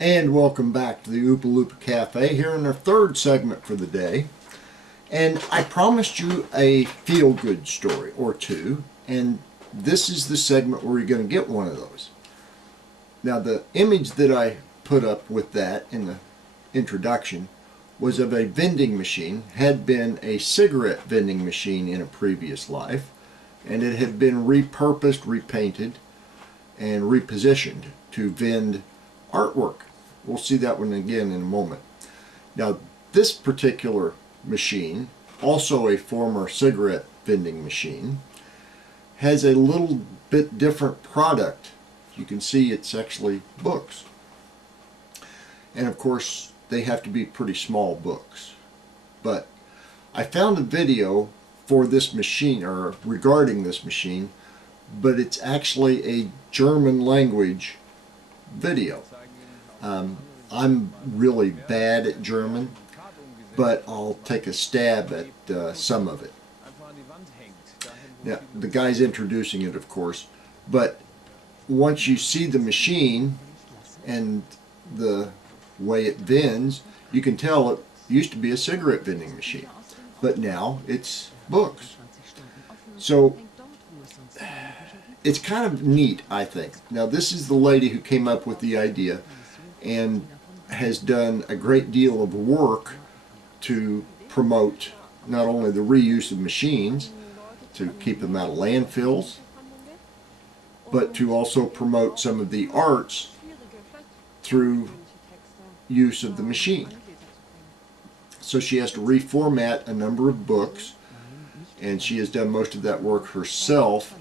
And welcome back to the Oopa Loopa Cafe here in our third segment for the day. And I promised you a feel-good story or two, and this is the segment where you're going to get one of those. Now, the image that I put up with that in the introduction was of a vending machine, had been a cigarette vending machine in a previous life, and it had been repurposed, repainted, and repositioned to vend artwork. We'll see that one again in a moment. Now, this particular machine, also a former cigarette vending machine, has a little bit different product. You can see it's actually books. And of course, they have to be pretty small books. But I found a video for this machine, or regarding this machine, but it's actually a German language video. I'm really bad at German, but I'll take a stab at some of it. Now, the guy's introducing it, of course, but once you see the machine and the way it vends, you can tell it used to be a cigarette vending machine, but now it's books. So it's kind of neat, I think. Now, this is the lady who came up with the idea and has done a great deal of work to promote not only the reuse of machines to keep them out of landfills, but to also promote some of the arts through use of the machine. So she has to reformat a number of books, and she has done most of that work herself,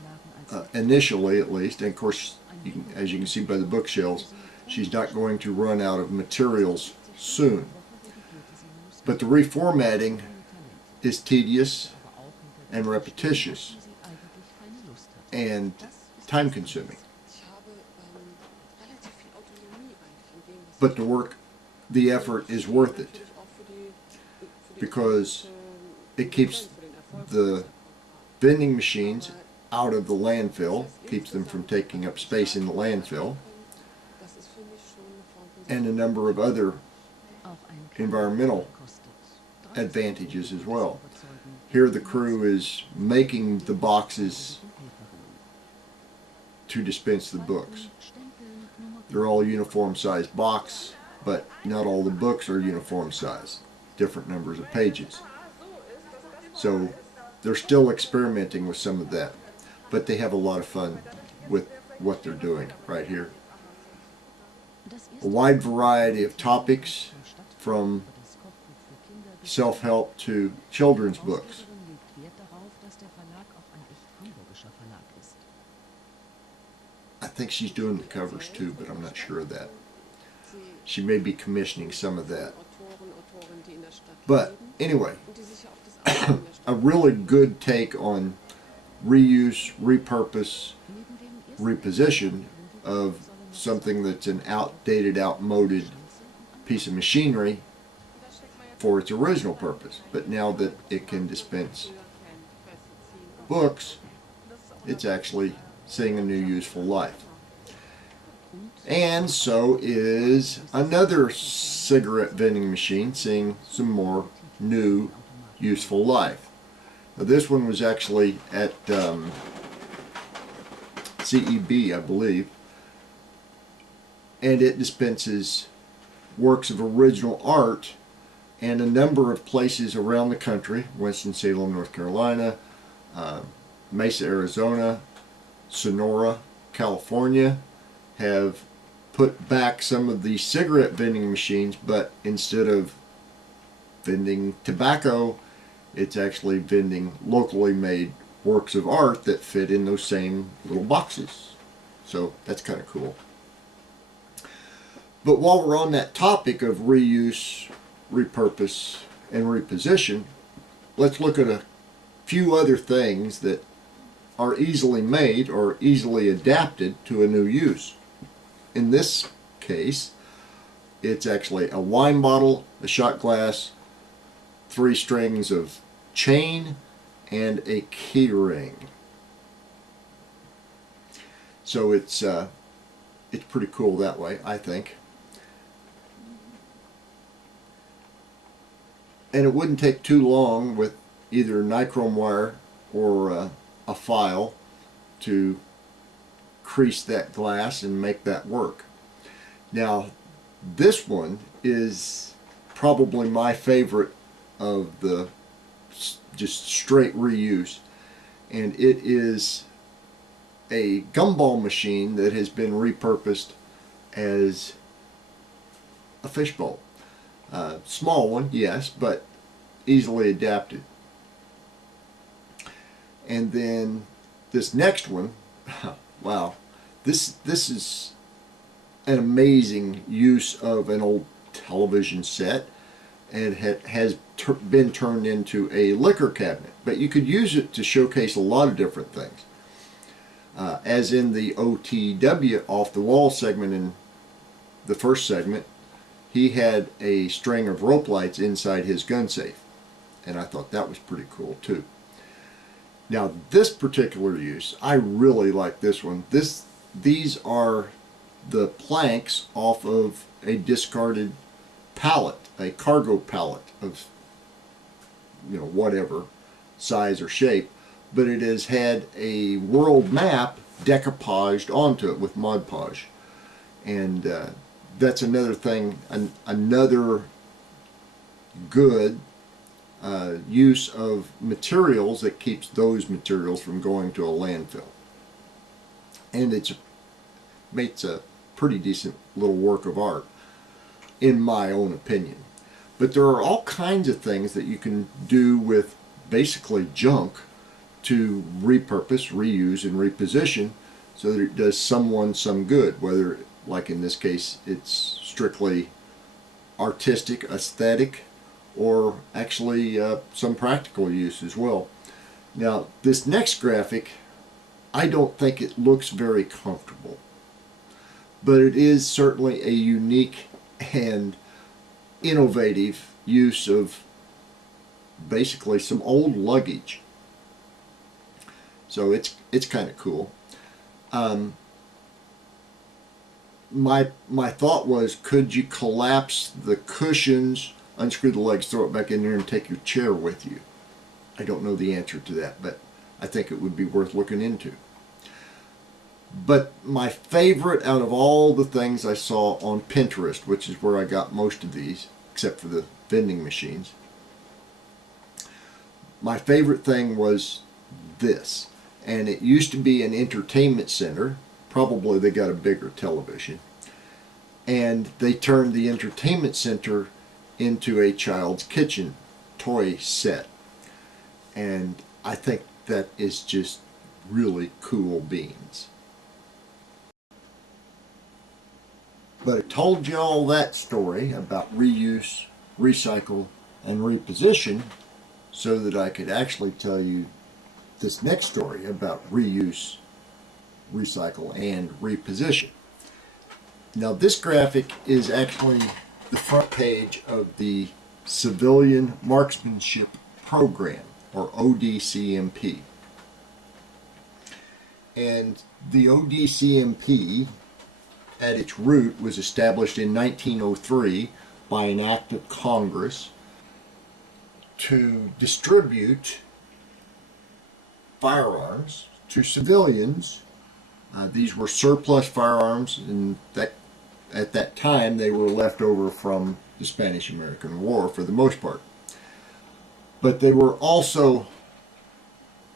initially at least. And of course, as you can see by the bookshelves, she's not going to run out of materials soon. But the reformatting is tedious and repetitious and time consuming. But the effort is worth it, because it keeps the vending machines out of the landfill, keeps them from taking up space in the landfill, and a number of other environmental advantages as well. Here the crew is making the boxes to dispense the books. They're all uniform sized box, but not all the books are uniform size, different numbers of pages. So they're still experimenting with some of that, but they have a lot of fun with what they're doing right here. A wide variety of topics, from self-help to children's books. I think she's doing the covers too, but I'm not sure of that. She may be commissioning some of that. But anyway, a really good take on reuse, repurpose, reposition of something that's an outdated, outmoded piece of machinery for its original purpose. But now that it can dispense books, it's actually seeing a new useful life. And so is another cigarette vending machine seeing some more new useful life. Now, this one was actually at CEB, I believe, and it dispenses works of original art and a number of places around the country: Winston-Salem, North Carolina, Mesa, Arizona, Sonora, California, have put back some of the cigarette vending machines, but instead of vending tobacco, it's actually vending locally made works of art that fit in those same little boxes. So that's kind of cool. But while we're on that topic of reuse, repurpose, and reposition, let's look at a few other things that are easily made or easily adapted to a new use. In this case, it's actually a wine bottle, a shot glass, 3 strings of chain, and a key ring. So it's pretty cool that way, I think. and it wouldn't take too long with either nichrome wire or a file to crease that glass and make that work. Now, this one is probably my favorite of the just straight reuse, and it is a gumball machine that has been repurposed as a fishbowl. Small one, yes, but easily adapted. And then this next one, wow, this is an amazing use of an old television set, and has been turned into a liquor cabinet. But you could use it to showcase a lot of different things. As in the OTW off the wall segment in the first segment, he had a string of rope lights inside his gun safe, and I thought that was pretty cool too. Now this particular use, I really like this one. These are the planks off of a discarded pallet, a cargo pallet of, you know, whatever size or shape, but it has had a world map decoupaged onto it with Mod Podge, and that's another thing, another good use of materials that keeps those materials from going to a landfill, and it makes a pretty decent little work of art, in my own opinion. But there are all kinds of things that you can do with basically junk to repurpose, reuse, and reposition so that it does someone some good, whether, like in this case, it's strictly artistic, aesthetic, or actually some practical use as well. Now, this next graphic, I don't think it looks very comfortable, but it is certainly a unique and innovative use of basically some old luggage. So it's kind of cool. My thought was, could you collapse the cushions, unscrew the legs, throw it back in there, and take your chair with you? I don't know the answer to that, but I think it would be worth looking into. But my favorite out of all the things I saw on Pinterest, which is where I got most of these, except for the vending machines, my favorite thing was this. And it used to be an entertainment center. Probably they got a bigger television. And they turned the entertainment center into a child's kitchen toy set. And I think that is just really cool beans. But I told you all that story about reuse, recycle, and reposition so that I could actually tell you this next story about reuse, recycle, and reposition. Now this graphic is actually the front page of the Civilian Marksmanship Program, or ODCMP. And the ODCMP at its root was established in 1903 by an act of Congress to distribute firearms to civilians. These were surplus firearms, and at that time they were left over from the Spanish-American War for the most part. But they were also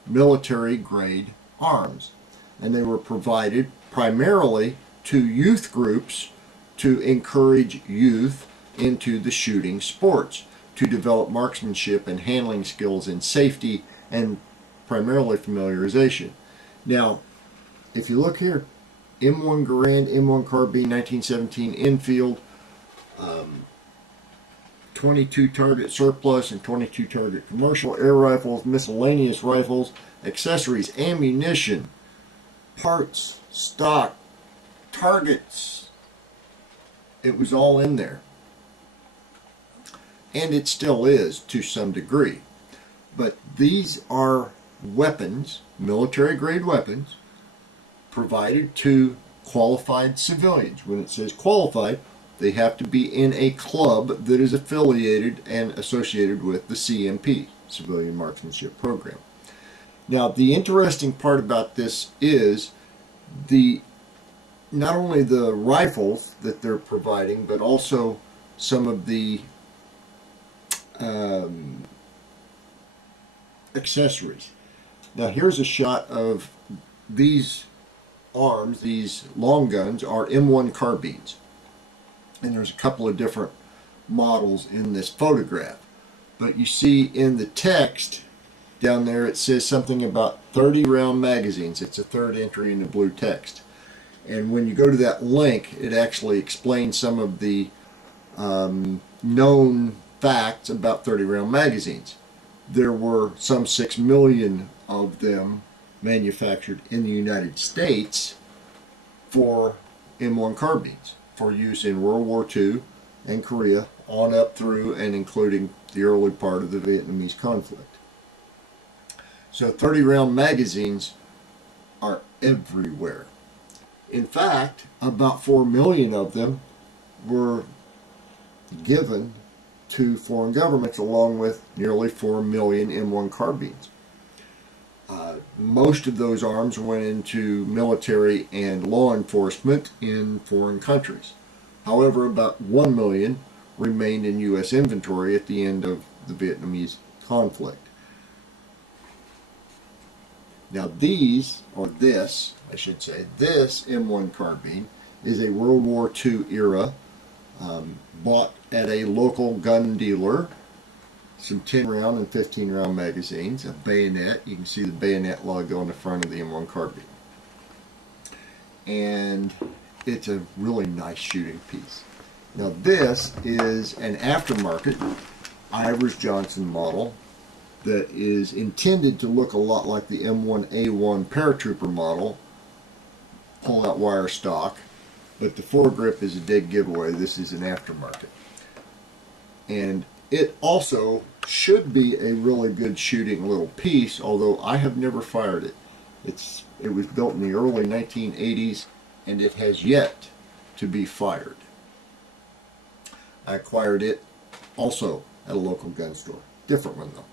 military-grade arms, and they were provided primarily to youth groups to encourage youth into the shooting sports, to develop marksmanship and handling skills in safety and primarily familiarization. Now, if you look here, M1 Garand, M1 Carbine, 1917 Enfield, 22 target surplus and 22 target commercial, air rifles, miscellaneous rifles, accessories, ammunition, parts, stock, targets. It was all in there. And it still is to some degree. But these are weapons, military grade weapons, provided to qualified civilians. When it says qualified, They have to be in a club that is affiliated and associated with the CMP, Civilian Marksmanship Program. Now, the interesting part about this is not only the rifles that they're providing, but also some of the accessories. Now, here's a shot of these arms. These long guns are M1 carbines, and there's a couple of different models in this photograph. But you see in the text down there, it says something about 30 round magazines. It's a third entry in the blue text. And when you go to that link, it actually explains some of the known facts about 30 round magazines. There were some 6 million of them manufactured in the United States for M1 carbines for use in World War II and Korea, on up through and including the early part of the Vietnamese conflict. So 30 round magazines are everywhere. In fact, about 4 million of them were given to foreign governments, along with nearly 4 million M1 carbines. Most of those arms went into military and law enforcement in foreign countries. However, about 1 million remained in U.S. inventory at the end of the Vietnamese conflict. Now this M1 carbine is a World War II era, bought at a local gun dealer, some 10 round and 15 round magazines, a bayonet. You can see the bayonet logo on the front of the M1 carbine. And it's a really nice shooting piece. Now this is an aftermarket Ivers Johnson model that is intended to look a lot like the M1A1 paratrooper model, pull-out wire stock, but the foregrip is a dead giveaway. This is an aftermarket. And it also should be a really good shooting little piece, although I have never fired it. It was built in the early 1980s, and it has yet to be fired. I acquired it also at a local gun store. Different one though.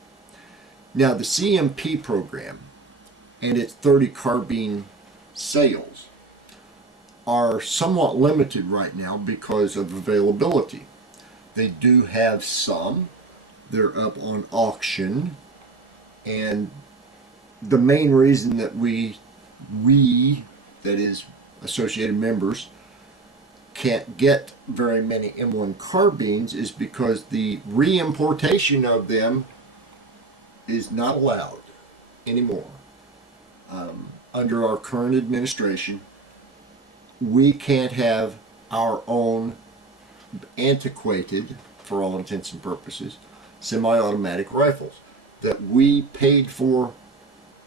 Now the CMP program and its 30 carbine sales are somewhat limited right now because of availability. They do have some. They're up on auction, and the main reason that we that is associated members, can't get very many M1 carbines is because the reimportation of them is not allowed anymore. Under our current administration, we can't have our own antiquated, for all intents and purposes, semi-automatic rifles that we paid for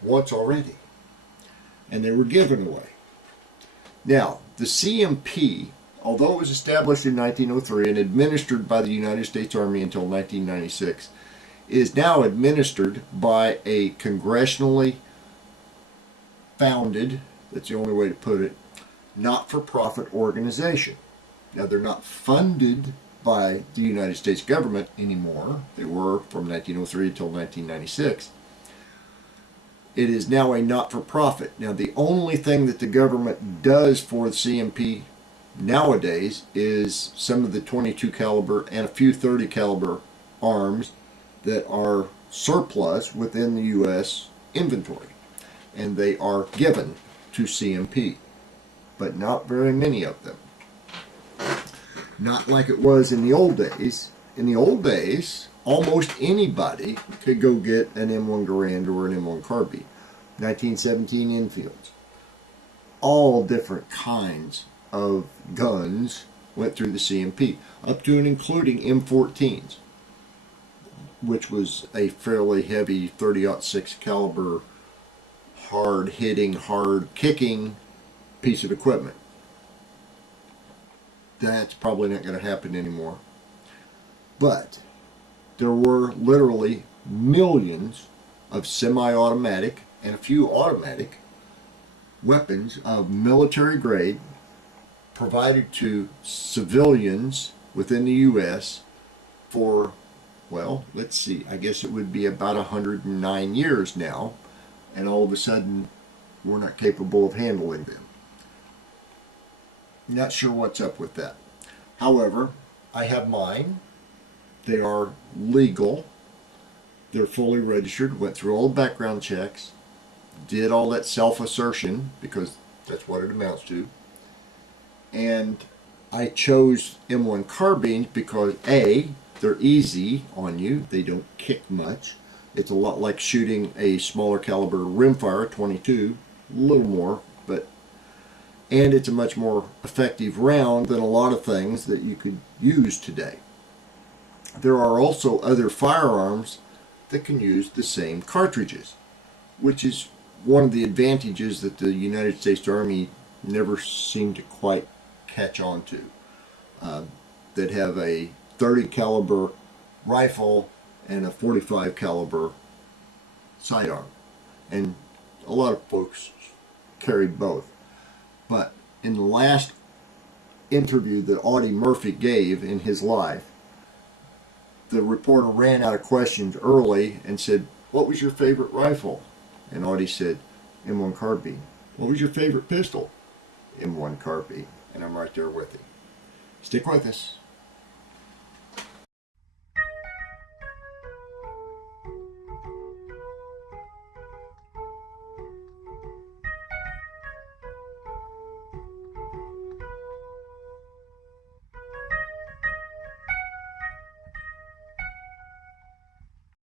once already, and they were given away. Now, the CMP, although it was established in 1903 and administered by the United States Army until 1996, is now administered by a congressionally founded, that's the only way to put it, not-for-profit organization. Now, they're not funded by the United States government anymore. They were from 1903 until 1996. It is now a not-for-profit. Now, the only thing that the government does for the CMP nowadays is some of the 22 caliber and a few 30 caliber arms that are surplus within the U.S. inventory, and they are given to CMP, but not very many of them. Not like it was in the old days. In the old days, almost anybody could go get an M1 Garand or an M1 carbine. 1917 Enfields. All different kinds of guns went through the CMP, up to and including M14s, which was a fairly heavy 30-06 caliber, hard-hitting, hard-kicking piece of equipment. That's probably not going to happen anymore. But there were literally millions of semi-automatic and a few automatic weapons of military grade provided to civilians within the U.S. for, well, let's see, I guess it would be about 109 years now, and all of a sudden we're not capable of handling them. Not sure what's up with that. However, I have mine. They are legal. They're fully registered, went through all the background checks, did all that self-assertion, because that's what it amounts to. And I chose M1 carbines because A, they're easy on you. They don't kick much. It's a lot like shooting a smaller caliber rimfire, 22, a little more, and it's a much more effective round than a lot of things that you could use today. There are also other firearms that can use the same cartridges, which is one of the advantages that the United States Army never seemed to quite catch on to. That have a 30 caliber rifle and a 45 caliber sidearm, and a lot of folks carried both. But in the last interview that Audie Murphy gave in his life, the reporter ran out of questions early and said, "What was your favorite rifle?" And Audie said, "M1 carbine." "What was your favorite pistol?" "M1 carbine." And I'm right there with him. Stick with us.